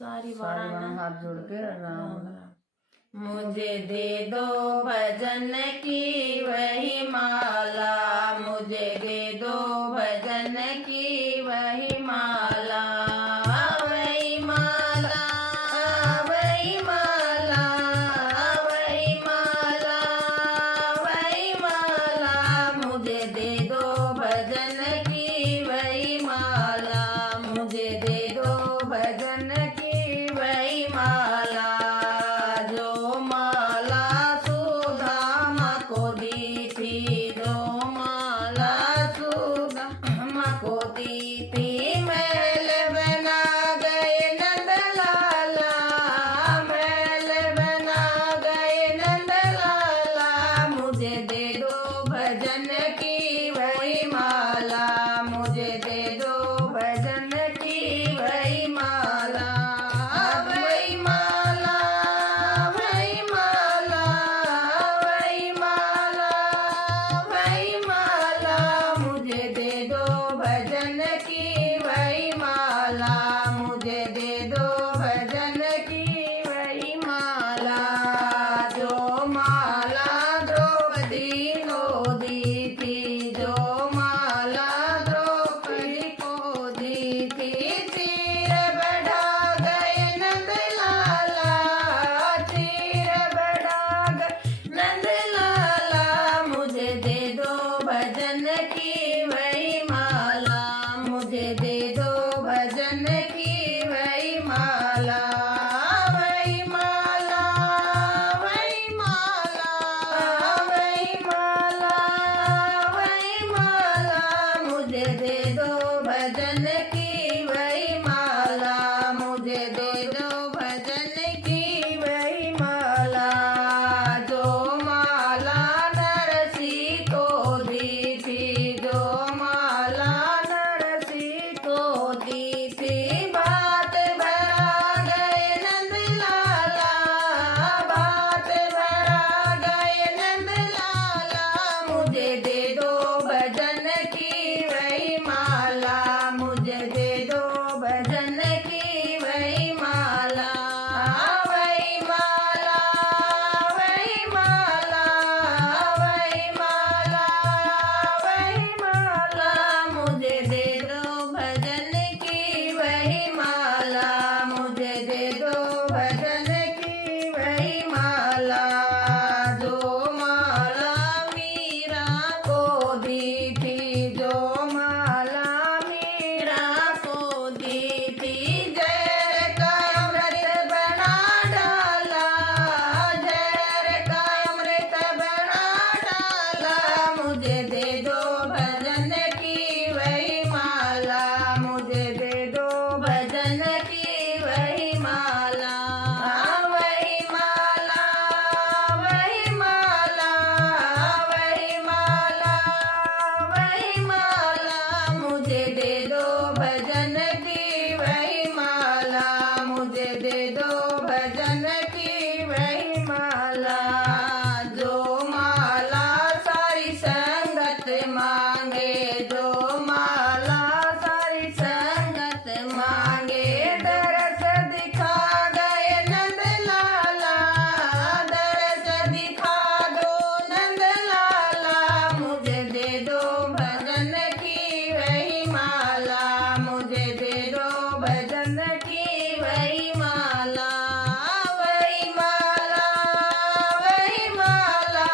सारी सारी बार हाथ जोड़ के राम मुझे दे दो भजन की वही माला, मुझे दे दो भजन की वही माला, वही माला, वही माला, वही माला, वही माला, मुझे दे दो भजन की वही माला, मुझे दे दो भजन की वही माला, महल बना गए नंद लाला, महल बना गए नंद लाला, मुझे दे दो भजन की वही माला, मुझे दे दो भजन की वही माला, वही माला, वही माला, वही माला, वही माला, मुझे दे दो भजन की वही माला, मुझे दे दो भजन की वही माला, जो माला द्रौपदी को दी थी, जो माला द्रौपदी को दी थी, तीर बढ़ा गए नंद लाला, तीर बढ़ा गए नंद लाला, मुझे दे दो भजन की वही माला, मुझे दे दो भजन की वही माला, वही माला, वही माला, वही माला, वही माला, मुझे दे दो भजन की वही माला, मुझे दे दो भजन की वही माला, जो माला नरसी को दी थी, जो माला नरसी को दी थी, बात भरा गए नंद लाला, बात भरा गए नंद लाला, मुझे दे दो भजन की वही माला, मुझे दे दो भजन की वही माला, वही माला, वही माला, वही माला, वही माला, मुझे दे दो भजन की वही माला, मुझे दे दो भजन की वही माला, जो माला मीरा को दी थी, जो माला मीरा को दी थी, जहर का अमृत बना डाला, जहर का अमृत बना डाला, मुझे दे दो भजन की वही माला, मुझे दे दो भजन की वही माला, वही माला, वही माला, वही माला, वही माला, मुझे दे दो भजन की वही माला, मुझे दे दो भजन की वही माला, जो माला सारी संगत मांगे, जो माला सारी संगत मांगे, दरस दिखा गए नंद लाला, दरस दिखा दो नंद लाला, मुझे दे दो भजन की वही माला, मुझे दे दो भजन की वही माला, वही माला, वही माला,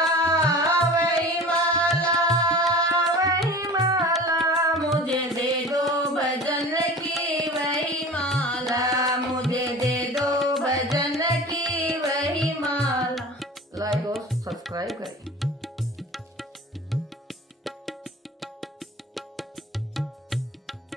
वही माला, वही माला, मुझे दे दो भजन की वही माला, मुझे दे दो भजन की वही माला। लाइक और सब्सक्राइब करें।